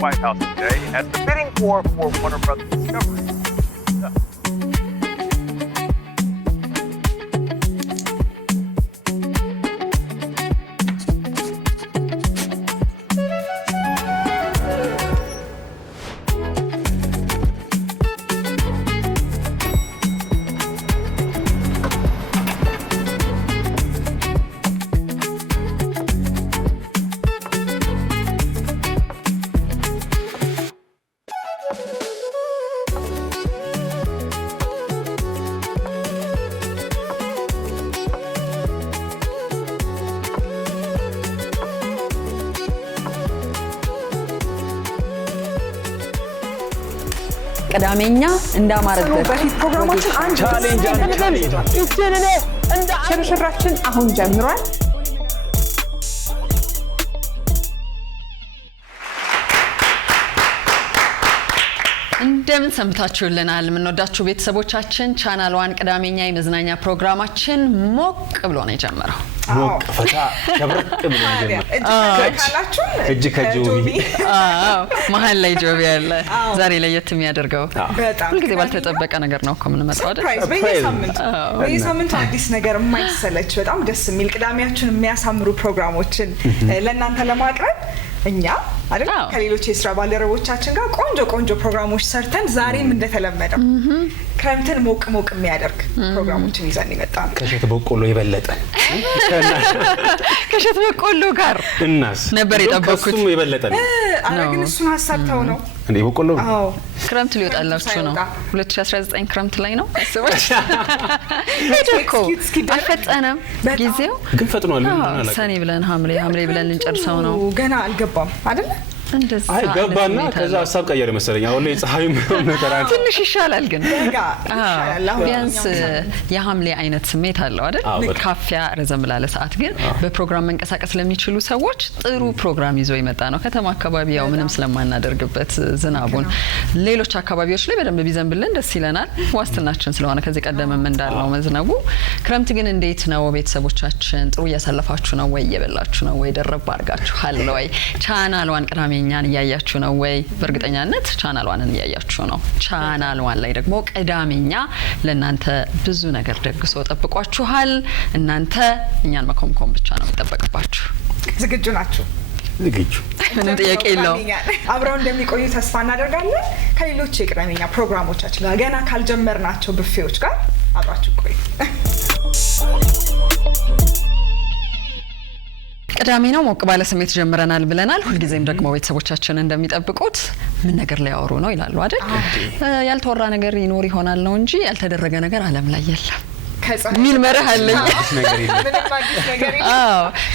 White House today as the bidding war for Warner Brothers Discovery. ቀዳሜኛ እንዳማረበት በፊት ፕሮግራማችን አንድ ቻሌንጅ እጀነነ እንደ ሽርሽራችን አሁን ጀምሯል። እንደምን ሰምታችሁልናል ምንወዳችሁ ቤተሰቦቻችን ቻናል 1 ቀዳሜኛ የመዝናኛ ፕሮግራማችን ሞቅ ብሎ ነው የጀመረው ሞቅ ፈታ ሸብረቅ ብሎ ካላችሁ እጅ ከጆቢ መሀል ላይ ጆቢ ያለ ዛሬ ለየት የሚያደርገው በጣም ሁሉ ጊዜ ባልተጠበቀ ነገር ነው እኮ ምን መጣው አይደል በየሳምንቱ አዲስ ነገር የማይሰለች በጣም ደስ የሚል ቅዳሜያችን የሚያሳምሩ ፕሮግራሞችን ለእናንተ ለማቅረብ እኛ አይደል ከሌሎች የስራ ባልደረቦቻችን ጋር ቆንጆ ፕሮግራሞች ሰርተን ዛሬም እንደተለመደው ክረምትን ሞቅ የሚያደርግ ፕሮግራሞችን ይዘን ይመጣል። ከሸት በቆሎ የበለጠ ከሸት በቆሎ ጋር እናስ ነበር የጠበቁት እሱም የበለጠ ነው ግን እሱን ሐሳብታው ነው እንዴ በቆሎ አዎ ክረምት ሊወጣላችሁ ነው 2019 ክረምት ላይ ነው አስባች እኮ አልፈጠነም ጊዜው ግን ፈጥኗል ምን አላውቅም ሰኔ ብለን ሐምሌ ብለን ልንጨርሰው ነው ገና አልገባም አይደል እንደዛ አይ ገባና ከዛ ሐሳብ ቀየረ መሰለኝ አሁን ላይ ፀሐይም መተራራ ትንሽ ይሻላል ግን ይሻላል ቢያንስ የሐምሌ አይነት ስሜት አለው አይደል ካፊያ ረዘም ላለ ሰዓት ግን በፕሮግራም መንቀሳቀስ ለሚችሉ ሰዎች ጥሩ ፕሮግራም ይዞ ይመጣ ነው ከተማ አካባቢ ያው ምንም ስለማናደርግበት ዝናቡን ሌሎች አካባቢዎች ላይ በደንብ ቢዘንብልን ደስ ይለናል ዋስትናችን ስለሆነ ከዚህ ቀደምም እንዳልነው መዝነቡ ክረምት ግን እንዴት ነው ቤተሰቦቻችን ጥሩ እያሳለፋችሁ ነው ወይ እየበላችሁ ነው ወይ ደረብ አድርጋችኋል ወይ ቻናል 1 ቀዳሜኛን እያያችሁ ነው ወይ በእርግጠኛነት ቻናል 1ን እያያችሁ ነው ቻናል 1 ላይ ደግሞ ቀዳሜኛ ለእናንተ ብዙ ነገር ደግሶ ጠብቋችኋል እናንተ እኛን መኮምኮም ብቻ ነው የሚጠበቅባችሁ ዝግጁ ናችሁ ዝግጁ ምንም ጥያቄ የለውም አብረው እንደሚቆዩ ተስፋ እናደርጋለን ከሌሎች የቅዳሜኛ ፕሮግራሞቻችን ጋር ገና ካልጀመርናቸው ብፌዎች ጋር አብራችሁ ቆዩ ቅዳሜ ነው ሞቅ ባለ ስሜት ጀምረናል ብለናል ሁልጊዜም ደግሞ ቤተሰቦቻችን እንደሚጠብቁት ምን ነገር ላይ ያወሩ ነው ይላሉ አይደል ያልተወራ ነገር ይኖር ይሆናል ነው እንጂ ያልተደረገ ነገር ዓለም ላይ የለም ሚል መርህ አለኝ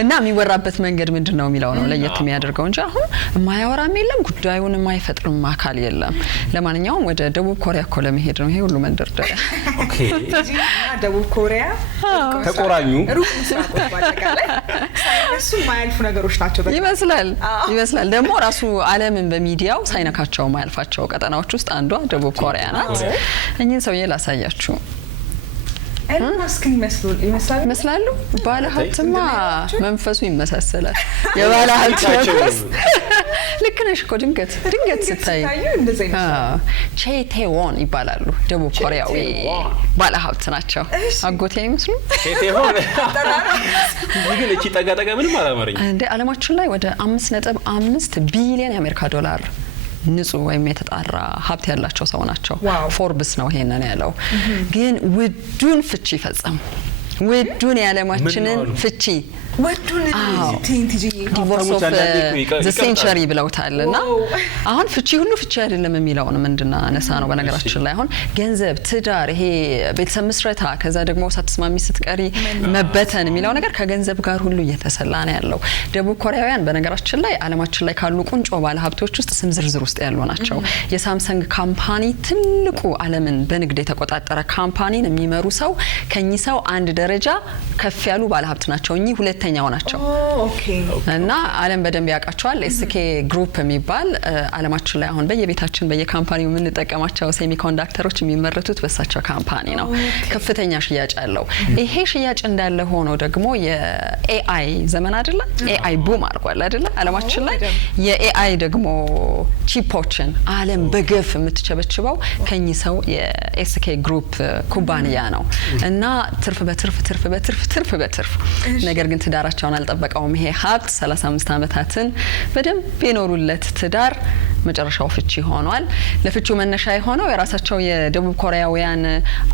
እና የሚወራበት መንገድ ምንድነው የሚለው ነው ለየት የሚያደርገው እንጂ አሁን የማያወራም የለም ጉዳዩን የማይፈጥርም አካል የለም ለማንኛውም ወደ ደቡብ ኮሪያ እኮ ለመሄድ ነው ይሄ ሁሉ መንደርደሪያ ኦኬ ደቡብ ኮሪያ ተቆራኙ ሩቅ ምስራቆች ባጠቃላይ እሱ ማያልፉ ነገሮች ናቸው ይመስላል ደግሞ ራሱ ዓለምን በሚዲያው ሳይነካቸው ማያልፋቸው ቀጠናዎች ውስጥ አንዷ ደቡብ ኮሪያ ናት እኚህን ሰውዬ ላሳያችሁ ማስክን ይመስላሉ ባለ ሀብትማ መንፈሱ ይመሳሰላል የባለ ሀብት መንፈስ ልክ ነሽ እኮ ድንገት ስታይ ቼቴዎን ይባላሉ ደቡብ ኮሪያዊ ባለ ሀብት ናቸው አጎቴ አይመስሉም ቼቴዎን ግን እቺ ጠጋ ምንም አላማረኝ እንደ ዓለማችን ላይ ወደ 5.5 ቢሊዮን የአሜሪካ ዶላር ንጹህ ወይም የተጣራ ሀብት ያላቸው ሰው ናቸው ፎርብስ ነው ይሄንን ያለው ግን ውዱን ፍቺ ፈጸሙ ውዱን ያለማችንን ፍቺ ወዱን ቲንቲጂ ዲቮርስ ኦፍ ዘ ሴንቸሪ ብለውታልና አሁን ፍቺ ሁሉ ፍቺ አይደለም የሚለው ነው እንድናነሳ ነው በነገራችን ላይ አሁን ገንዘብ ትዳር ይሄ ቤተሰብ መስረታ ከዛ ደግሞ ሳትስማሚ ስትቀሪ መበተን የሚለው ነገር ከገንዘብ ጋር ሁሉ እየተሰላ ነው ያለው ደቡብ ኮሪያውያን በነገራችን ላይ ዓለማችን ላይ ካሉ ቁንጮ ባለ ሀብቶች ውስጥ ስም ዝርዝር ውስጥ ያሉ ናቸው የሳምሰንግ ካምፓኒ ትልቁ ዓለምን በንግድ የተቆጣጠረ ካምፓኒን የሚመሩ ሰው ከኚህ ሰው አንድ ደረጃ ከፍ ያሉ ባለሀብት ናቸው። እኚህ ሁለተኛው ናቸው። እና ዓለም በደንብ ያውቃቸዋል። ኤስኬ ግሩፕ የሚባል ዓለማችን ላይ አሁን በየቤታችን በየካምፓኒው የምንጠቀማቸው ሴሚኮንዳክተሮች የሚመረቱት በሳቸው ካምፓኒ ነው። ከፍተኛ ሽያጭ አለው። ይሄ ሽያጭ እንዳለ ሆኖ ደግሞ የኤአይ ዘመን አይደለ? ኤአይ ቡም አድርጓል አይደለ? ዓለማችን ላይ የኤአይ ደግሞ ቺፖችን ዓለም በገፍ የምትቸበችበው ከኚህ ሰው የኤስኬ ግሩፕ ኩባንያ ነው። እና ትርፍ በትርፍ ነገር ግን ትዳራቸውን አልጠበቀውም። ይሄ ሀብት 35 ዓመታትን በደንብ የኖሩለት ትዳር መጨረሻው ፍቺ ሆኗል። ለፍቺው መነሻ የሆነው የራሳቸው የደቡብ ኮሪያውያን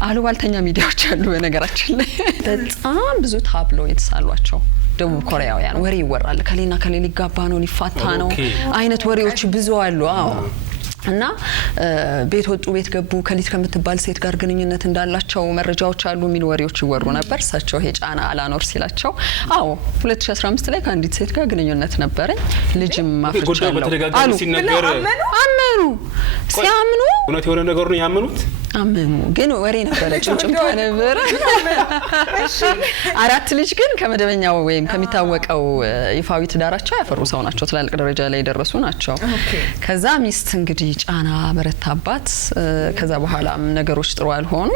አሉባልተኛ ሚዲያዎች አሉ። በነገራችን ላይ በጣም ብዙ ታብሎይድስ አሏቸው። ደቡብ ኮሪያውያን ወሬ ይወራል። ከሌና ከሌ ሊጋባ ነው፣ ሊፋታ ነው አይነት ወሬዎች ብዙ አሉ። አዎ እና ቤት ወጡ ቤት ገቡ ከሊት ከምትባል ሴት ጋር ግንኙነት እንዳላቸው መረጃዎች አሉ የሚል ወሬዎች ይወሩ ነበር። እሳቸው ይሄ ጫና አላኖር ሲላቸው አዎ 2015 ላይ ከአንዲት ሴት ጋር ግንኙነት ነበረኝ ልጅም ማፍርቻለሁ አሉ። አመኑ። ሲያምኑ እውነት የሆነ ነገር ነው ያመኑት። አመኑ ግን ወሬ ነበረ፣ ጭምጭምታ ነበረ። አራት ልጅ ግን ከመደበኛው ወይም ከሚታወቀው ይፋዊ ትዳራቸው ያፈሩ ሰው ናቸው። ትላልቅ ደረጃ ላይ የደረሱ ናቸው። ከዛ ሚስት እንግዲህ ጫና በረታባት። ከዛ በኋላም ነገሮች ጥሩ አልሆኑ።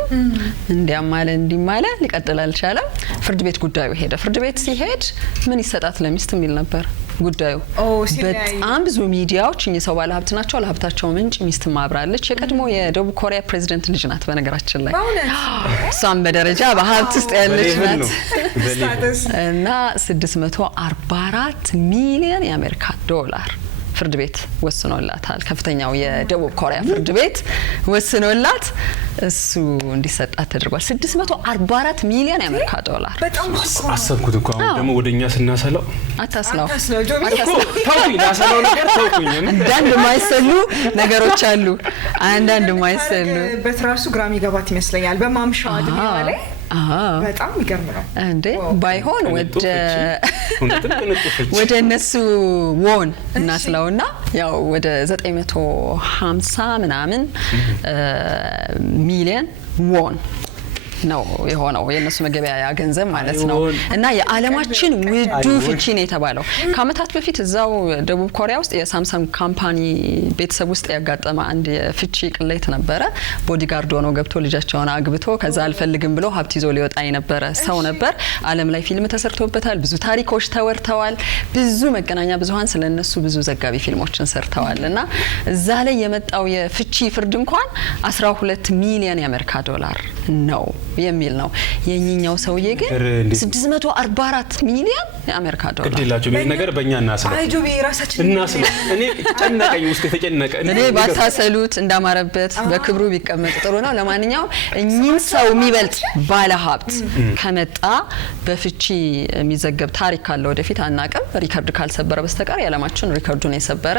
እንዲያማለ እንዲማለ ሊቀጥል አልቻለም። ፍርድ ቤት ጉዳዩ ሄደ። ፍርድ ቤት ሲሄድ ምን ይሰጣት ለሚስት የሚል ነበር ጉዳዩ። በጣም ብዙ ሚዲያዎች እኚህ ሰው ባለ ሀብት ናቸው። ለሀብታቸው ምንጭ ሚስት ማብራለች። የቀድሞ የደቡብ ኮሪያ ፕሬዚደንት ልጅ ናት በነገራችን ላይ። እሷም በደረጃ በሀብት ውስጥ ያለች ናት። እና 644 ሚሊዮን የአሜሪካ ዶላር ፍርድ ቤት ወስኖላታል። ከፍተኛው የደቡብ ኮሪያ ፍርድ ቤት ወስኖላት እሱ እንዲሰጣት ተደርጓል። 644 ሚሊዮን የአሜሪካ ዶላር። በጣም አሰብኩት እኮ አሁን ደግሞ ወደኛ ስናሰላው አታስላው ታውቁኝ ናሰላው ነገር ታውቁኝ። አንዳንድ የማይሰሉ ነገሮች አሉ። አንዳንድ የማይሰሉ በትራሱ ግራም ይገባት ይመስለኛል በማምሻው አድሜ ላይ በጣም ይገርም ነው እንዴ። ባይሆን ወደ እነሱ ዎን እናስለውና ያው ወደ 950 ምናምን ሚሊዮን ዎን ነው የሆነው የነሱ መገበያያ ገንዘብ ማለት ነው። እና የዓለማችን ውዱ ፍቺ ነው የተባለው ከአመታት በፊት እዛው ደቡብ ኮሪያ ውስጥ የሳምሰንግ ካምፓኒ ቤተሰብ ውስጥ ያጋጠመ አንድ የፍቺ ቅሌት ነበረ። ቦዲጋርድ ሆኖ ገብቶ ልጃቸውን አግብቶ ከዛ አልፈልግም ብሎ ሀብት ይዞ ሊወጣ የነበረ ሰው ነበር። ዓለም ላይ ፊልም ተሰርቶበታል። ብዙ ታሪኮች ተወርተዋል። ብዙ መገናኛ ብዙሃን ስለነሱ ብዙ ዘጋቢ ፊልሞችን ሰርተዋል። እና እዛ ላይ የመጣው የፍቺ ፍርድ እንኳን 12 ሚሊዮን የአሜሪካ ዶላር ነው የሚል ነው። የኛው ሰውዬ ግን 644 ሚሊዮን የአሜሪካ ዶላር ግዴላችሁ ምን ነገር በእኛ እናስለ አይጆቢ ራሳችን እናስለ እኔ ጨነቀኝ ውስጥ የተጨነቀ እኔ ባታሰሉት እንዳማረበት በክብሩ ቢቀመጥ ጥሩ ነው። ለማንኛውም እኚህ ሰው የሚበልጥ ባለ ሀብት ከመጣ በፍቺ የሚዘገብ ታሪክ ካለ ወደፊት አናቀም። ሪከርድ ካልሰበረ በስተቀር የዓለማችን ሪከርዱን የሰበረ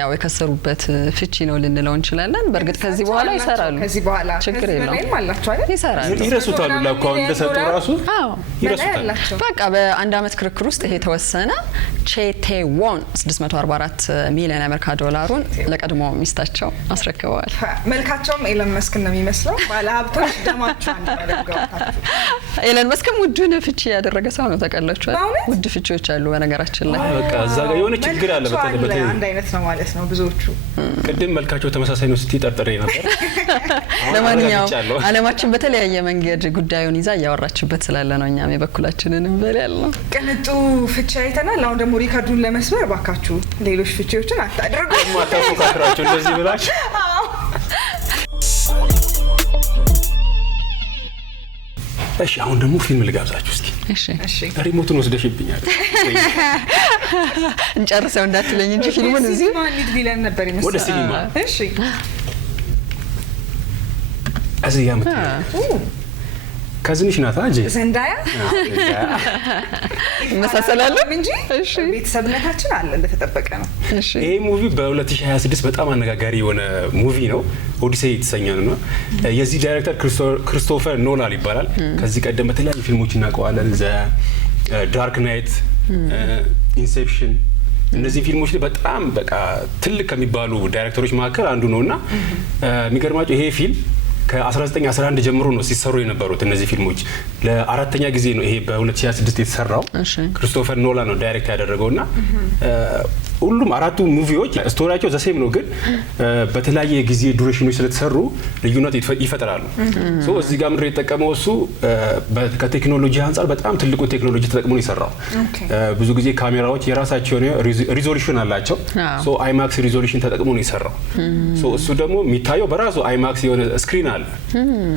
ያው የከሰሩበት ፍቺ ነው ልንለው እንችላለን። በርግጥ ከዚህ በኋላ ይሰራሉ። ከዚህ በኋላ ችግር የለውም ይሰራሉ። ይረሱታል ለካው እንደሰጡ ራሱ ይረሱታል። በቃ በአንድ አመት ክርክር ውስጥ ይሄ ተወሰነ። ቼቴዎን 644 ሚሊዮን የአሜሪካ ዶላሩን ለቀድሞ ሚስታቸው አስረክበዋል። መልካቸውም ኤለን መስክ ነው የሚመስለው። ባለ ሀብቶች ደማቸው አንደረገው። ኤለን መስክም ውዱን ፍቺ ያደረገ ሰው ነው ተቀላችኋል። ውድ ፍቺዎች አሉ በነገራችን ላይ። በቃ እዛ ጋር የሆነ ችግር አለ። በተለይ አንድ አይነት ነው ማለት ነው ብዙዎቹ። ቅድም መልካቸው ተመሳሳይ ነው ስትጠርጥሬ ነበር። ለማንኛውም ዓለማችን በተለያየ መንገድ ጉዳዩን ይዛ እያወራችበት ስላለ ነው እኛም የበኩላችንን እንበላል ነው። ቅንጡ ፍቺ አይተናል። አሁን ደግሞ ሪከርዱን ለመስበር ባካችሁ ሌሎች ፍቺዎችን አታድርጉ። ማታፎካክራችሁ እንደዚህ ብላችሁ እሺ። አሁን ደግሞ ፊልም ልጋብዛችሁ እስኪ። እሺ ሪሞቱን ወስደሽብኛል። እንጨርሰው እንዳትለኝ እንጂ ፊልሙን እዚህ ማን ቢለን ነበር ይመስላል። ወደ ሲኒማ እሺ እዚህ ያመጣ ከዝንሽ ናታ እንጂ ዘንዳያ መሳሰላሉ እንጂ እሺ ቤተሰብነታችን አለ እንደተጠበቀ ነው። እሺ ይሄ ሙቪ በ2026 በጣም አነጋጋሪ የሆነ ሙቪ ነው። ኦዲሴይ የተሰኘው ነው። የዚህ ዳይሬክተር ክሪስቶፈር ኖላን ይባላል። ከዚህ ቀደም በተለያዩ ፊልሞች እናውቀዋለን። ዘ ዳርክ ናይት፣ ኢንሴፕሽን እነዚህ ፊልሞች በጣም በቃ ትልቅ ከሚባሉ ዳይሬክተሮች መካከል አንዱ ነውና የሚገርማቸው ይሄ ፊልም ከ1911 ጀምሮ ነው ሲሰሩ የነበሩት እነዚህ ፊልሞች። ለአራተኛ ጊዜ ነው ይሄ በ2026 የተሰራው። ክሪስቶፈር ኖላን ነው ዳይሬክት ያደረገውና ሁሉም አራቱ ሙቪዎች ስቶሪያቸው ዘሴም ነው፣ ግን በተለያየ ጊዜ ዱሬሽኖች ስለተሰሩ ልዩነት ይፈጥራሉ። ሶ እዚህ ጋር ምንድነው የተጠቀመው እሱ ከቴክኖሎጂ አንፃር በጣም ትልቁ ቴክኖሎጂ ተጠቅሞ ነው የሰራው። ብዙ ጊዜ ካሜራዎች የራሳቸው የሆነ ሪዞሉሽን አላቸው። ሶ አይማክስ ሪዞሉሽን ተጠቅሞ ነው የሰራው። ሶ እሱ ደግሞ የሚታየው በራሱ አይማክስ የሆነ ስክሪን አለ።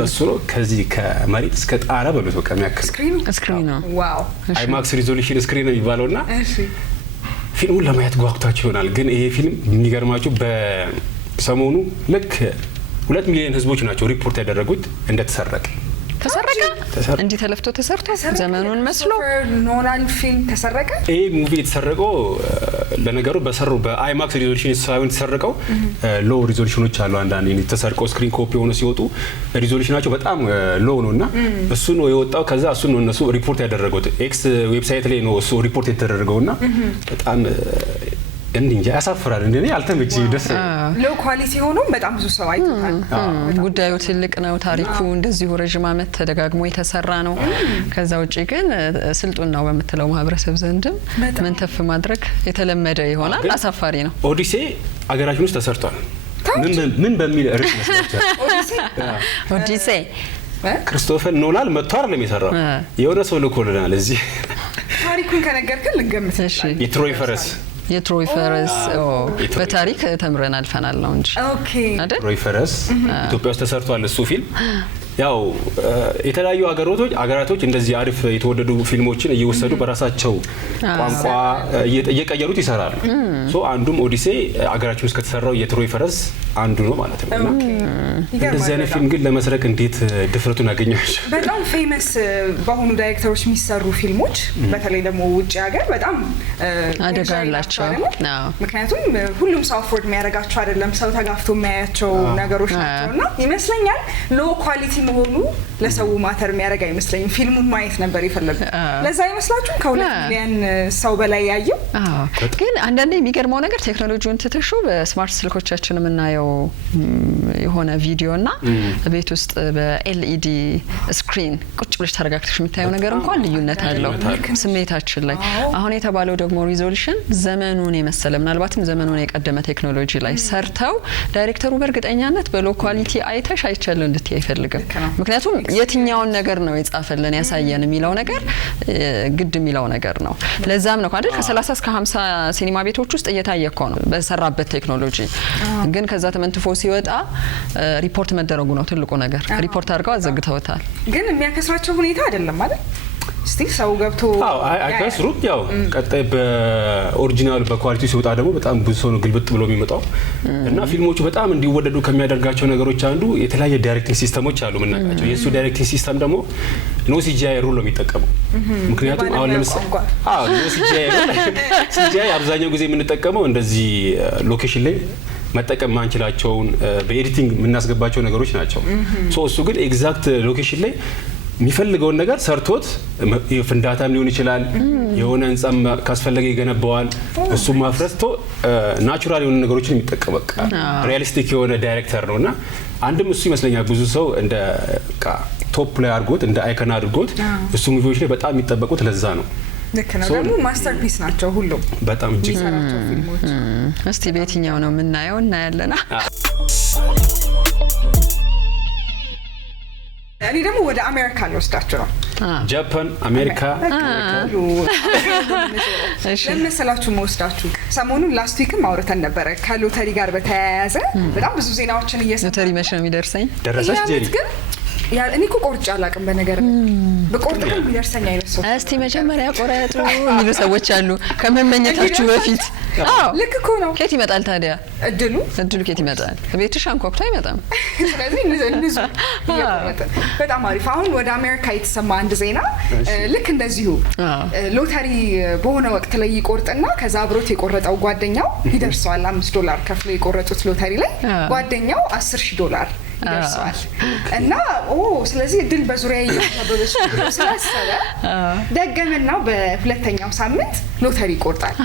እሱ ነው ከዚህ ከመሬት እስከ ጣራ በሉት በቃ የሚያክል ስክሪን ነው። ዋው አይማክስ ሪዞሉሽን ስክሪን ነው የሚባለውና ፊልሙን ለማየት ጓጉታችሁ ይሆናል። ግን ይሄ ፊልም የሚገርማችሁ በሰሞኑ ልክ 2 ሚሊዮን ህዝቦች ናቸው ሪፖርት ያደረጉት እንደተሰረቀ። ተሰረቀ እንዲህ ተለፍቶ ተሰርቶ ዘመኑን መስሎ ኖላን ፊልም ተሰረቀ። ይሄ ሙቪ የተሰረቀው ለነገሩ በሰሩ በአይማክስ ሪዞሉሽን ሳይሆን የተሰረቀው ሎ ሪዞሉሽኖች አሉ። አንዳንዴ የተሰረቀው ስክሪን ኮፒ ሆኖ ሲወጡ ሪዞሉሽናቸው በጣም ሎ ነውና እሱ ነው የወጣው። ከዛ እሱ ነው እነሱ ሪፖርት ያደረጉት። ኤክስ ዌብሳይት ላይ ነው እሱ ሪፖርት የተደረገውና በጣም እንዴ ያሳፍራል። እንደኔ አልተመቸኝም። ደስ ሎ ኳሊቲ ሆኖ በጣም ብዙ ሰው አይቶታል። ጉዳዩ ትልቅ ነው። ታሪኩ እንደዚሁ ረጅም ዓመት ተደጋግሞ የተሰራ ነው። ከዛ ውጪ ግን ስልጡን ነው በምትለው ማህበረሰብ ዘንድም መንተፍ ማድረግ የተለመደ ይሆናል። አሳፋሪ ነው። ኦዲሴ አገራችን ውስጥ ተሰርቷል። ምን በሚል ርዕስ መስላችኋል? ኦዲሴ ክሪስቶፈር ኖላን መጥቶ አይደለም የሰራው፣ የሆነ ሰው ልኮልናል። እዚህ ታሪኩን ከነገርከን ልንገምት። የትሮይ ፈረስ በታሪክ ተምረን አልፈናል ነው እንጂ ትሮይ ፈረስ ኢትዮጵያ ውስጥ ተሰርቷል እሱ ፊልም። ያው የተለያዩ አገራቶች እንደዚህ አሪፍ የተወደዱ ፊልሞችን እየወሰዱ በራሳቸው ቋንቋ እየቀየሩት ይሰራሉ። ሶ አንዱም ኦዲሴ አገራችን ውስጥ ከተሰራው የትሮይ ፈረስ አንዱ ነው ማለት ነው። እንደዚህ አይነት ፊልም ግን ለመስረቅ እንዴት ድፍረቱን አገኘሽ? በጣም ፌመስ በሆኑ ዳይሬክተሮች የሚሰሩ ፊልሞች በተለይ ደግሞ ውጭ ሀገር በጣም አደጋ አላቸው። ምክንያቱም ሁሉም ሰው አፎርድ የሚያደርጋቸው አይደለም፣ ሰው ተጋፍቶ የሚያያቸው ነገሮች ናቸውና ይመስለኛል ሎ ኳሊቲ መሆኑ ለሰው ማተር የሚያደርግ አይመስለኝም። ፊልሙን ማየት ነበር የፈለጉት። ለዛ አይመስላችሁም? ከ2 ሚሊዮን ሰው በላይ ያየው። ግን አንዳንዴ የሚገርመው ነገር ቴክኖሎጂውን ትተሹ በስማርት ስልኮቻችን የምናየው የሆነ ቪዲዮና ቤት ውስጥ በኤልኢዲ ስክሪን ቁጭ ብለሽ ተረጋግተሽ የምታየው ነገር እንኳን ልዩነት አለው ስሜታችን ላይ። አሁን የተባለው ደግሞ ሪዞሉሽን ዘመኑን የመሰለ ምናልባትም ዘመኑን የቀደመ ቴክኖሎጂ ላይ ሰርተው ዳይሬክተሩ በእርግጠኛነት በሎ ኳሊቲ አይተሽ አይቻለሁ እንድትይ አይፈልግም። ምክንያቱም የትኛውን ነገር ነው የጻፈልን ያሳየን የሚለው ነገር ግድ የሚለው ነገር ነው። ለዛም ነው አይደል ከ30 እስከ 50 ሲኒማ ቤቶች ውስጥ እየታየ እኮ ነው በሰራበት ቴክኖሎጂ። ግን ከዛ ተመንትፎ ሲወጣ ሪፖርት መደረጉ ነው ትልቁ ነገር። ሪፖርት አድርገው አዘግተውታል። ግን የሚያከስራቸው ሁኔታ አይደለም አይደል? እስቲ ሰው ገብቶ አይከስሩ። ያው ቀጣይ በኦሪጂናል በኳሊቲ ሲወጣ ደግሞ በጣም ብዙ ሰው ነው ግልብጥ ብሎ የሚመጣው እና ፊልሞቹ በጣም እንዲወደዱ ከሚያደርጋቸው ነገሮች አንዱ የተለያየ ዳይሬክቲንግ ሲስተሞች አሉ የምናውቃቸው። የእሱ ዳይሬክቲንግ ሲስተም ደግሞ ኖ ሲጂአይ ሩል ነው የሚጠቀመው። ምክንያቱም አሁን ለምሳሌ ኖ ሲጂአይ አብዛኛው ጊዜ የምንጠቀመው እንደዚህ ሎኬሽን ላይ መጠቀም ማንችላቸውን በኤዲቲንግ የምናስገባቸው ነገሮች ናቸው። እሱ ግን ኤግዛክት ሎኬሽን ላይ የሚፈልገውን ነገር ሰርቶት ፍንዳታም ሊሆን ይችላል፣ የሆነ ህንጻም ካስፈለገ ይገነባዋል። እሱ ማፍረስቶ ናቹራል የሆኑ ነገሮችን የሚጠቀም በቃ ሪያሊስቲክ የሆነ ዳይሬክተር ነውና አንድም እሱ ይመስለኛል ብዙ ሰው እንደ ቶፕ ላይ አድርጎት እንደ አይከን አድርጎት እሱ ሙቪዎች ላይ በጣም የሚጠበቁት ለዛ ነው። ልክ ነው። ደግሞ ማስተርፒስ ናቸው ሁሉም በጣም እጅግ ሰራቸው ፊልሞች። እስቲ በየትኛው ነው የምናየው? እናያለና እኔ ደግሞ ወደ አሜሪካ ልወስዳችሁ ነው። ጃፓን፣ አሜሪካ ለመሰላችሁ መወስዳችሁ ሰሞኑን ላስት ዊክም አውርተን ነበረ ከሎተሪ ጋር በተያያዘ በጣም ብዙ ዜናዎችን እየሰማሁ። ሎተሪ መቼ ነው የሚደርሰኝ? ደረሰሽ ጄሪ? እኔ እኮ ቆርጬ አላውቅም በነገር በቆርጥ ግን የሚደርሰኝ አይመስል። እስቲ መጀመሪያ ቆረጡ የሚሉ ሰዎች አሉ ከመመኘታችሁ በፊት። ልክ እኮ ነው። ከየት ይመጣል ታዲያ እድሉ ከየት ይመጣል? ቤትሽ አንኳኩቶ አይመጣም። ስለዚህ እንዙ እየቆረጥን በጣም አሪፍ። አሁን ወደ አሜሪካ የተሰማ አንድ ዜና ልክ እንደዚሁ ሎተሪ በሆነ ወቅት ላይ ይቆርጥና ከዛ አብሮት የቆረጠው ጓደኛው ይደርሰዋል። $5 ከፍሎ የቆረጡት ሎተሪ ላይ ጓደኛው $10,000 ይደርሰዋል እና ስለዚህ እድል በዙሪያ ይያበበሽ ብሎ ስላሰበ ደገመና በሁለተኛው ሳምንት ሎተሪ ይቆርጣል።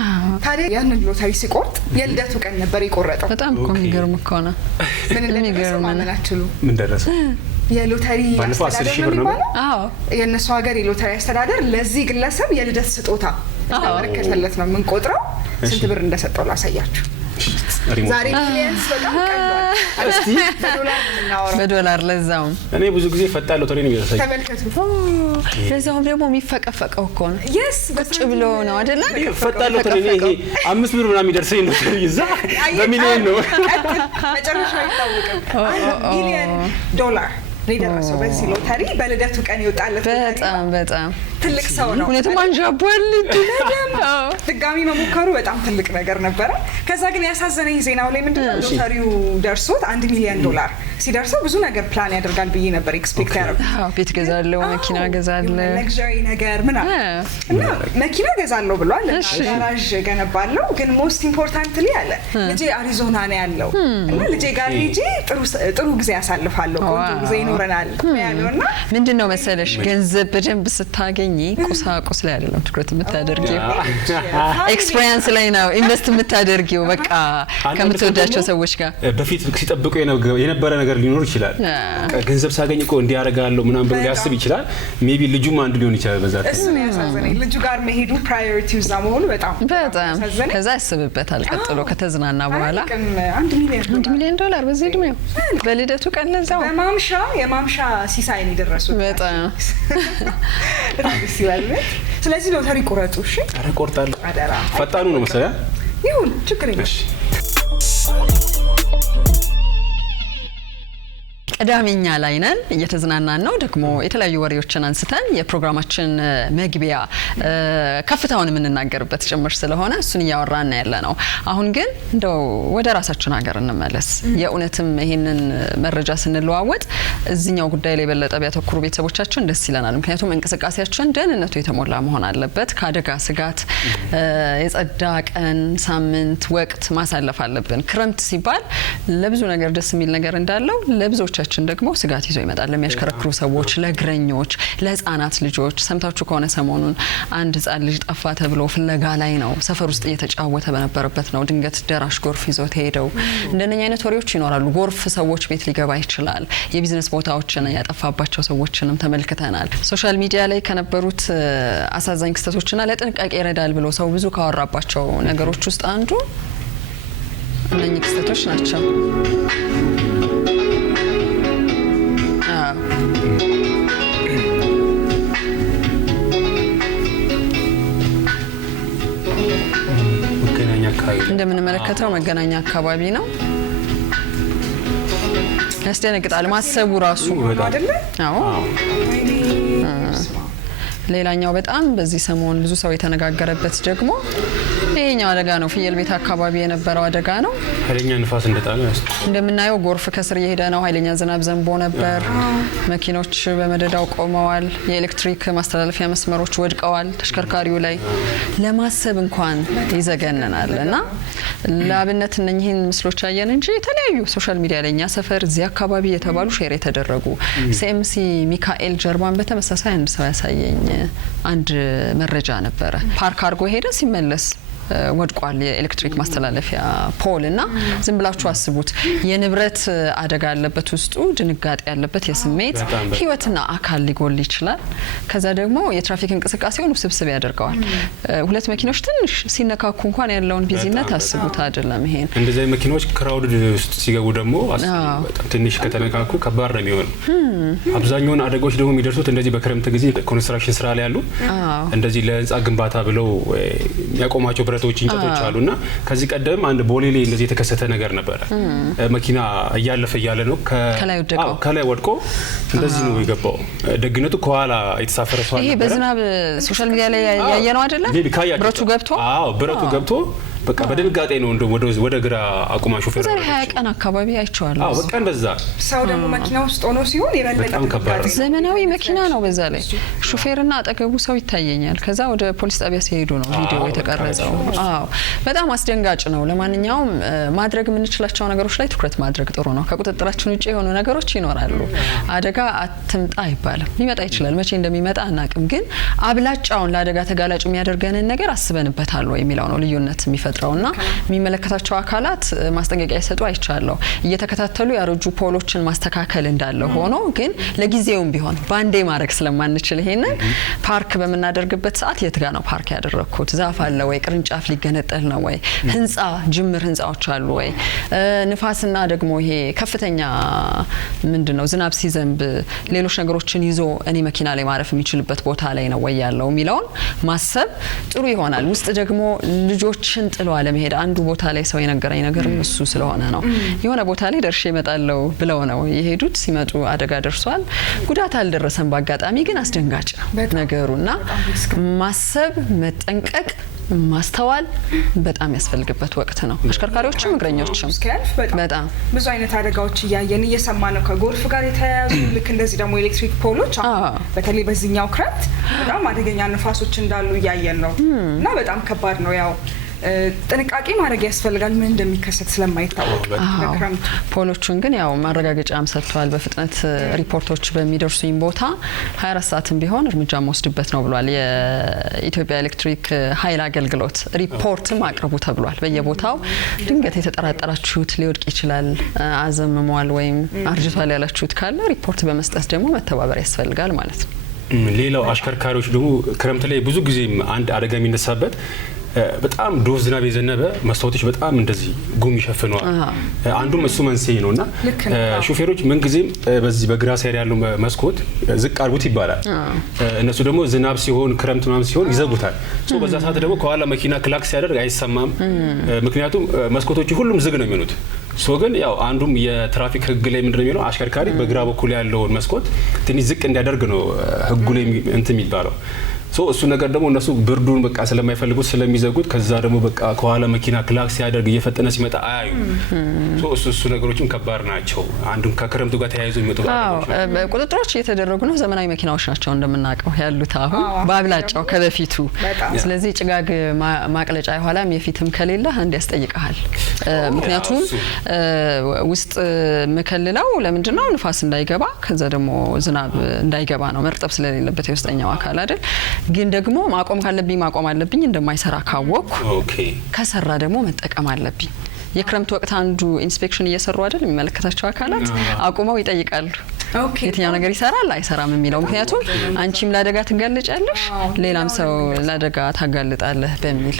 ታዲያ ያንን ሎተሪ ሲቆርጥ የልደቱ ቀን ነበር የቆረጠው። በጣም እኮ የሚገርም እኮ ነው። ምን እንደደረሰ ማመን አትችሉም። ምን ደረሰ? የሎተሪ አስተዳደር ነው የሚባለው። የእነሱ ሀገር የሎተሪ አስተዳደር ለዚህ ግለሰብ የልደት ስጦታ እንደበረከተለት ነው የምንቆጥረው። ስንት ብር እንደሰጠው ላሳያችሁ። ዛሬ ሚሊየንስ በጣም ቀሏል። እስቲ በዶላር ለዛውም እኔ ብዙ ጊዜ ፈጣን ሎተሪ ነው የሚያሳይ። ተመልከቱ። ለዛውም ደግሞ የሚፈቀፈቀው እኮ ነው። yes ቁጭ ብሎ ነው አይደለ? ፈጣን ሎተሪ ይሄ 5 ብር ምናምን የሚደርሰኝ ሎተሪ ይዛ በሚሊዮን ነው። መጨረሻው አይታወቅም። ሚሊዮን ዶላር ሊደረሰው በዚህ ሎተሪ በልደቱ ቀን ይወጣለት። በጣም ትልቅ ሰው ነው። ሁለቱም አንጃቧል። ድጋሚ መሞከሩ በጣም ትልቅ ነገር ነበረ። ከዛ ግን ያሳዘነኝ ዜናው ላይ ምንድነው ሎተሪው ደርሶት 1 ሚሊዮን ዶላር ሲደርሰው ብዙ ነገር ፕላን ያደርጋል ብዬ ነበር ኤክስፔክት ያደረኩት። ቤት ገዛለሁ፣ መኪና ገዛለሁ፣ ለግዠሪ ነገር ምናምን እና መኪና ገዛለሁ ብሏል። ጋራዥ ገነባለሁ። ግን ሞስት ኢምፖርታንትሊ አለ ልጄ አሪዞና ነው ያለው እና ልጄ ጋር ሄጄ ጥሩ ጊዜ ያሳልፋለሁ፣ ቆንጆ ጊዜ ይኖረናል ያለውና ምንድነው መሰለሽ ገንዘብ በደንብ ስታገኝ ቁሳቁስ ላይ አይደለም ትኩረት የምታደርጊው፣ ኤክስፒሪየንስ ላይ ነው ኢንቨስት የምታደርጊው። በቃ ከምትወዳቸው ሰዎች ጋር በፊት ሲጠብቁ የነበረ ነገር ሊኖር ይችላል። ገንዘብ ሳገኝ እኮ እንዲያረጋለሁ ምናምን ብሎ ሊያስብ ይችላል። ሜቢ ልጁም አንድ ሊሆን ይችላል። በዛ እሱ ነው ያሳዘነኝ። ልጁ ጋር መሄዱ ፕራዮሪቲው እዛ መሆኑ በጣም ከዛ ያስብበታል። ቀጥሎ ከተዝናና በኋላ 1 ሚሊዮን ዶላር በዚህ እድሜው በልደቱ ቀን ለዛው የማምሻ ሲሳይ ነው የደረሱት። በጣም ደስ ይላል። ስለዚህ ሎተሪ ቁረጡ። እሺ ኧረ እቆርጣለሁ። ፈጣኑ ነው መሰለኝ። ይሁን ችግር የለም። ቅዳሜኛ ላይ ነን፣ እየተዝናናን ነው። ደግሞ የተለያዩ ወሬዎችን አንስተን የፕሮግራማችን መግቢያ ከፍታውን የምንናገርበት ጭምር ስለሆነ እሱን እያወራን ያለ ነው። አሁን ግን እንደው ወደ ራሳችን ሀገር እንመለስ። የእውነትም ይሄንን መረጃ ስንለዋወጥ እዚህኛው ጉዳይ ላይ በለጠ ቢያተኩሩ ቤተሰቦቻችን ደስ ይለናል። ምክንያቱም እንቅስቃሴያችን ደህንነቱ የተሞላ መሆን አለበት። ከአደጋ ስጋት የጸዳ ቀን፣ ሳምንት፣ ወቅት ማሳለፍ አለብን። ክረምት ሲባል ለብዙ ነገር ደስ የሚል ነገር እንዳለው ለብዙዎቻችን ደግሞ ስጋት ይዞ ይመጣል። ለሚያሽከረክሩ ሰዎች፣ ለእግረኞች፣ ለህፃናት ልጆች። ሰምታችሁ ከሆነ ሰሞኑን አንድ ህፃን ልጅ ጠፋ ተብሎ ፍለጋ ላይ ነው። ሰፈር ውስጥ እየተጫወተ በነበረበት ነው ድንገት ደራሽ ጎርፍ ይዞት ሄደው። እንደነኛ አይነት ወሬዎች ይኖራሉ። ጎርፍ ሰዎች ቤት ሊገባ ይችላል። የቢዝነስ ቦታዎችን ያጠፋባቸው ሰዎችንም ተመልክተናል። ሶሻል ሚዲያ ላይ ከነበሩት አሳዛኝ ክስተቶችና ለጥንቃቄ ይረዳል ብሎ ሰው ብዙ ካወራባቸው ነገሮች ውስጥ አንዱ እነኚህ ክስተቶች ናቸው። እንደምንመለከተው መገናኛ አካባቢ ነው። ያስደነግጣል ማሰቡ ራሱ አይደለ? አዎ። ሌላኛው በጣም በዚህ ሰሞን ብዙ ሰው የተነጋገረበት ደግሞ ይሄኛው አደጋ ነው። ፍየል ቤት አካባቢ የነበረው አደጋ ነው። ኃይለኛ ንፋስ እንደጣለ እንደምናየው ጎርፍ ከስር እየሄደ ነው። ኃይለኛ ዝናብ ዘንቦ ነበር። መኪኖች በመደዳው ቆመዋል። የኤሌክትሪክ ማስተላለፊያ መስመሮች ወድቀዋል። ተሽከርካሪው ላይ ለማሰብ እንኳን ይዘገነናል። እና ለአብነት እነኚህን ምስሎች አየን እንጂ የተለያዩ ሶሻል ሚዲያ ላይ እኛ ሰፈር እዚህ አካባቢ የተባሉ ሼር የተደረጉ ሲኤምሲ ሚካኤል ጀርባን በተመሳሳይ አንድ ሰው ያሳየኝ አንድ መረጃ ነበረ። ፓርክ አድርጎ ሄደ፣ ሲመለስ ወድቋል የኤሌክትሪክ ማስተላለፊያ ፖል። እና ዝም ብላችሁ አስቡት። የንብረት አደጋ ያለበት ውስጡ ድንጋጤ ያለበት የስሜት ህይወትና አካል ሊጎል ይችላል። ከዛ ደግሞ የትራፊክ እንቅስቃሴውን ውስብስብ ያደርገዋል። ሁለት መኪኖች ትንሽ ሲነካኩ እንኳን ያለውን ቢዚነት አስቡት አይደለም? ይሄን እንደዚህ መኪኖች ክራውድድ ውስጥ ሲገቡ ደግሞ በጣም ትንሽ ከተነካኩ ከባድ ነው የሚሆነው። አብዛኛውን አደጋዎች ደግሞ የሚደርሱት እንደዚህ በክረምት ጊዜ ኮንስትራክሽን ስራ ላይ ያሉ እንደዚህ ለህንጻ ግንባታ ብለው ያቆማቸው ብረቶች እንጨቶች አሉና ከዚህ ቀደም አንድ ቦሌ ላይ እንደዚህ የተከሰተ ነገር ነበረ። መኪና እያለፈ እያለ ነው ከላይ ወድቆ እንደዚህ ነው የገባው። ደግነቱ ከኋላ የተሳፈረ ሰው አለ። ይሄ በዝናብ ሶሻል ሚዲያ ላይ ያየነው አይደለ? ብረቱ ገብቶ ብረቱ ገብቶ በቃ በድንጋጤ ነው ወደ ግራ አቁማ ሹፌር ነው። 20 ቀን አካባቢ አይቼዋለሁ። አዎ በቃ እንደዛ ሰው ደግሞ መኪና ውስጥ ሆኖ ሲሆን የበለጠ ከባድ ዘመናዊ መኪና ነው። በዛ ላይ ሹፌርና አጠገቡ ሰው ይታየኛል። ከዛ ወደ ፖሊስ ጣቢያ ሲሄዱ ነው ቪዲዮ የተቀረጸው። አዎ በጣም አስደንጋጭ ነው። ለማንኛውም ማድረግ የምንችላቸው ነገሮች ላይ ትኩረት ማድረግ ጥሩ ነው። ከቁጥጥራችን ውጪ የሆኑ ነገሮች ይኖራሉ። አደጋ አትምጣ አይባልም። ሊመጣ ይችላል። መቼ እንደሚመጣ አናቅም። ግን አብላጫውን ለአደጋ ተጋላጭ የሚያደርገንን ነገር አስበንበታል ወይ የሚለው ነው ልዩነት የሚፈጥረውና የሚመለከታቸው አካላት ማስጠንቀቂያ ይሰጡ አይቻለሁ። እየተከታተሉ ያረጁ ፖሎችን ማስተካከል እንዳለ ሆኖ ግን ለጊዜውም ቢሆን ባንዴ ማድረግ ስለማንችል ይሄንን ፓርክ በመናደርግበት ሰዓት የት ጋር ነው ፓርክ ያደረኩት? ዛፍ አለ ወይ? ቅርንጫፍ ሊገነጠል ነው ወይ? ህንጻ ጅምር ህንጻዎች አሉ ወይ? ንፋስና ደግሞ ይሄ ከፍተኛ ምንድነው ዝናብ ሲዘንብ ሌሎች ነገሮችን ይዞ እኔ መኪና ላይ ማረፍ የሚችልበት ቦታ ላይ ነው ወይ ያለው የሚለውን ማሰብ ጥሩ ይሆናል። ውስጥ ደግሞ ልጆችን ጥሎ አለመሄድ አንዱ ቦታ ላይ ሰው የነገረኝ ነገር እሱ ስለሆነ ነው። የሆነ ቦታ ላይ ደርሼ እመጣለሁ ብለው ነው የሄዱት። ሲመጡ አደጋ ደርሷል። ጉዳት አልደረሰም። በአጋጣሚ ግን አስደንጋጭ ነው ነገሩና ማሰብ፣ መጠንቀቅ፣ ማስተዋል በጣም ያስፈልግበት ወቅት ነው። አሽከርካሪዎችም እግረኞችም በጣም ብዙ አይነት አደጋዎች እየሰማ ነው ከጎርፍ ጋር የተያያዙ ልክ እንደዚህ ደግሞ ኤሌክትሪክ ፖሎች በተለይ በዚህኛው ክረምት በጣም አደገኛ ንፋሶች እንዳሉ እያየን ነው እና በጣም ከባድ ነው። ያው ጥንቃቄ ማድረግ ያስፈልጋል ምን እንደሚከሰት ስለማይታወቅ በክረምት። ፖሎቹን ግን ያው ማረጋገጫም ሰጥተዋል። በፍጥነት ሪፖርቶች በሚደርሱኝ ቦታ 24 ሰዓትም ቢሆን እርምጃ መወስድበት ነው ብሏል። የኢትዮጵያ ኤሌክትሪክ ኃይል አገልግሎት ሪፖርትም አቅርቡ ተብሏል። በየቦታው ድንገት የተጠራጠራችሁት ሊወድቅ ይችላል፣ አዘምሟል ወይም አርጅቷል ያላችሁት ካለ ሪፖርት በመስጠት ደግሞ መተባበር ያስፈልጋል ማለት ነው። ሌላው አሽከርካሪዎች ደግሞ ክረምት ላይ ብዙ ጊዜ አንድ አደጋ የሚነሳበት በጣም ዶፍ ዝናብ የዘነበ መስታወቶች በጣም እንደዚህ ጉም ይሸፍነዋል። አንዱም እሱ መንስኤ ነውና ሹፌሮች ምን ጊዜም በዚህ በግራ ሳይድ ያለው መስኮት ዝቅ አድርጉት ይባላል። እነሱ ደግሞ ዝናብ ሲሆን ክረምት ምናምን ሲሆን ይዘጉታል። በዛ ሰዓት ደግሞ ከኋላ መኪና ክላክስ ሲያደርግ አይሰማም። ምክንያቱም መስኮቶቹ ሁሉም ዝግ ነው የሚሆኑት። ግን ያው አንዱም የትራፊክ ህግ ላይ ምንድነው የሚለው አሽከርካሪ በግራ በኩል ያለውን መስኮት ትንሽ ዝቅ እንዲያደርግ ነው ህጉ ላይ እንትን የሚባለው። እሱ ነገር ደግሞ እነሱ ብርዱን በቃ ስለማይፈልጉት ስለሚዘጉት ከዛ ደግሞ በቃ ከኋላ መኪና ክላክስ ሲያደርግ እየፈጠነ ሲመጣ አያዩ። እሱ ነገሮችም ከባድ ናቸው። አንዱም ከክረምቱ ጋር ተያይዞ የሚመጡ ቁጥጥሮች እየተደረጉ ነው። ዘመናዊ መኪናዎች ናቸው እንደምናውቀው ያሉት አሁን በአብላጫው ከበፊቱ። ስለዚህ ጭጋግ ማቅለጫ የኋላም የፊትም ከሌለ አንድ ያስጠይቃል። ምክንያቱም ውስጥ መከልለው ለምንድነው ንፋስ እንዳይገባ ከዛ ደግሞ ዝናብ እንዳይገባ ነው። መርጠብ ስለሌለበት የውስጠኛው አካል አይደል። ግን ደግሞ ማቆም ካለብኝ ማቆም አለብኝ። እንደማይሰራ ካወቅኩ ከሰራ ደግሞ መጠቀም አለብኝ። የክረምት ወቅት አንዱ ኢንስፔክሽን እየሰሩ አይደል የሚመለከታቸው አካላት አቁመው ይጠይቃሉ የትኛው ነገር ይሰራል አይሰራም የሚለው። ምክንያቱም አንቺም ለአደጋ ትጋለጫለሽ፣ ሌላም ሰው ለአደጋ ታጋልጣለህ በሚል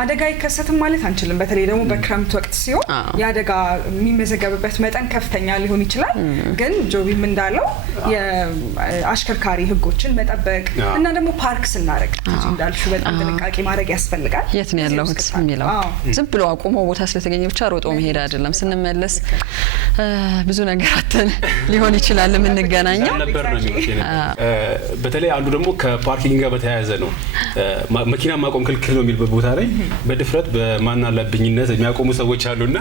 አደጋ አይከሰትም ማለት አንችልም። በተለይ ደግሞ በክረምት ወቅት ሲሆን የአደጋ የሚመዘገብበት መጠን ከፍተኛ ሊሆን ይችላል። ግን ጆቢም እንዳለው የአሽከርካሪ ህጎችን መጠበቅ እና ደግሞ ፓርክ ስናደርግ እንዳልሹ በጣም ጥንቃቄ ማድረግ ያስፈልጋል። የት ነው ያለሁት የሚለው ዝም ብሎ አቁሞ ቦታ ስለተገኘ ብቻ ሮጦ መሄድ አይደለም። ስንመለስ ብዙ ነገር አተን ሊሆን ይችላል የምንገናኘው ነበር ነው የሚሉት። በተለይ አንዱ ደግሞ ከፓርኪንግ ጋር በተያያዘ ነው። መኪና ማቆም ክልክል ነው የሚልበት ቦታ ላይ በድፍረት በማናለብኝነት የሚያቆሙ ሰዎች አሉና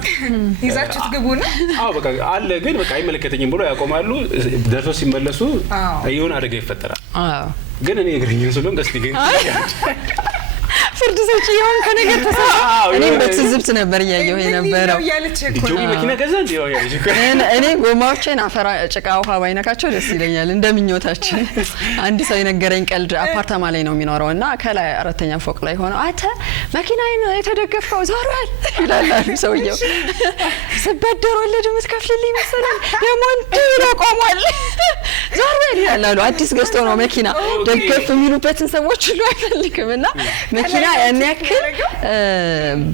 ይዛችሁት ግቡ ነው። በቃ አለ ግን በቃ አይመለከተኝም ብሎ ያቆማሉ። ደርሶ ሲመለሱ የሆነ አደጋ ይፈጠራል። ግን እኔ እግረኛ ስለሆንኩ እስቲ ግን ፍርድ ሰጪ ይሆን ከነገር ተሰራ እኔም በትዝብት ነበር ያየው የነበረው። ጆቢ መኪና ገዛ እንዴ ነው ያለሽ? እኔ ጎማዎችን አፈራ ጭቃ ውሃ ባይነካቸው ደስ ይለኛል እንደምኞታችን። አንድ ሰው የነገረኝ ቀልድ አፓርታማ ላይ ነው የሚኖረው እና ከላይ አራተኛ ፎቅ ላይ ሆነ አተ መኪናዬን የተደገፈው ዞሯል ይላል ሰውየው። ስበደር ወለድ የምትከፍልልኝ መሰለኝ ደግሞ እንዲህ ቆሟል ዞሯል ይላል። አዲስ ገዝቶ ነው መኪና ደገፍ የሚሉበትን ሰዎች ሁሉ አይፈልግምና መኪና ያን ያክል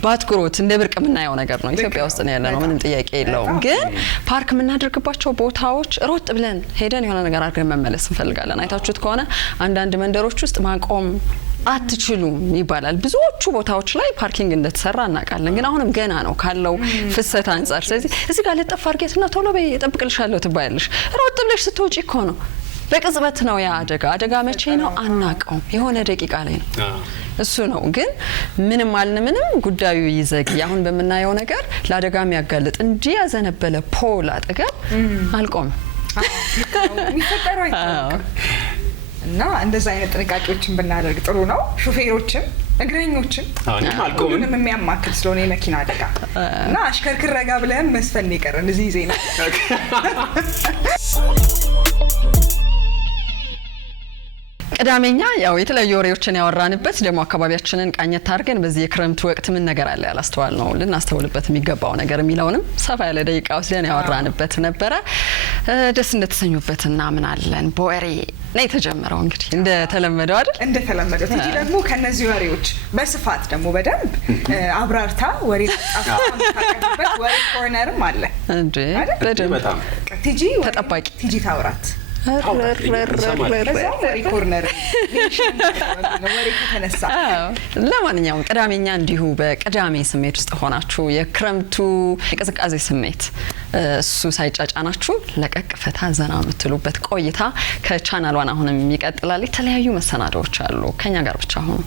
ባትኩሮት እንደ ብርቅ የምናየው ነገር ነው። ኢትዮጵያ ውስጥ ነው ያለነው፣ ምንም ጥያቄ የለውም። ግን ፓርክ የምናደርግባቸው ቦታዎች ሮጥ ብለን ሄደን የሆነ ነገር አድርገን መመለስ እንፈልጋለን። አይታችሁት ከሆነ አንዳንድ መንደሮች ውስጥ ማቆም አትችሉም ይባላል። ብዙዎቹ ቦታዎች ላይ ፓርኪንግ እንደተሰራ እናውቃለን። ግን አሁንም ገና ነው ካለው ፍሰት አንጻር። ስለዚህ እዚህ ጋር ለጠፍ አድርጌትና ቶሎ በይ እጠብቅልሻለሁ ትባያለሽ። ሮጥ ብለሽ ስትወጪ እኮ ነው በቅጽበት ነው ያ አደጋ መቼ ነው አናውቀውም። የሆነ ደቂቃ ላይ ነው እሱ ነው። ግን ምንም አልን ምንም ጉዳዩ ይዘግይ። አሁን በመናየው ነገር ለአደጋ የሚያጋልጥ እንዲህ ያዘነበለ ፖል አጠገብ አልቆም። እና እንደዛ አይነት ጥንቃቄዎችን ብናደርግ ጥሩ ነው። ሹፌሮችም እግረኞችም ሁሉንም የሚያማክል ስለሆነ የመኪና አደጋ እና አሽከርክር ረጋ ብለን መስፈን ይቀርን እዚህ ዜና ቅዳሜኛ ያው የተለያዩ ወሬዎችን ያወራንበት ደግሞ አካባቢያችንን ቃኘት አድርገን በዚህ የክረምት ወቅት ምን ነገር አለ ያላስተዋል ነው ልናስተውልበት የሚገባው ነገር የሚለውንም ሰፋ ያለ ደቂቃ ወስደን ያወራንበት ነበረ። ደስ እንደተሰኙበትና ምን አለን በወሬ ነው የተጀመረው። እንግዲህ እንደተለመደው አይደል እንደተለመደው ትጂ ደግሞ ከነዚህ ወሬዎች በስፋት ደግሞ በደንብ አብራርታ ወሬ ታጣጣበት ወሬ ኮርነርም አለ እንዴ በደንብ ትጂ ተጠባቂ ትጂ ታውራት ለማንኛውም ቅዳሜኛ እንዲሁ በቅዳሜ ስሜት ውስጥ ሆናችሁ የክረምቱ የቅዝቃዜ ስሜት እሱ ሳይጫጫናችሁ ለቀቅ ፈታ ዘና የምትሉበት ቆይታ ከቻናል ዋን አሁንም ይቀጥላል። የተለያዩ መሰናዶዎች አሉ። ከኛ ጋር ብቻ ሆኑ።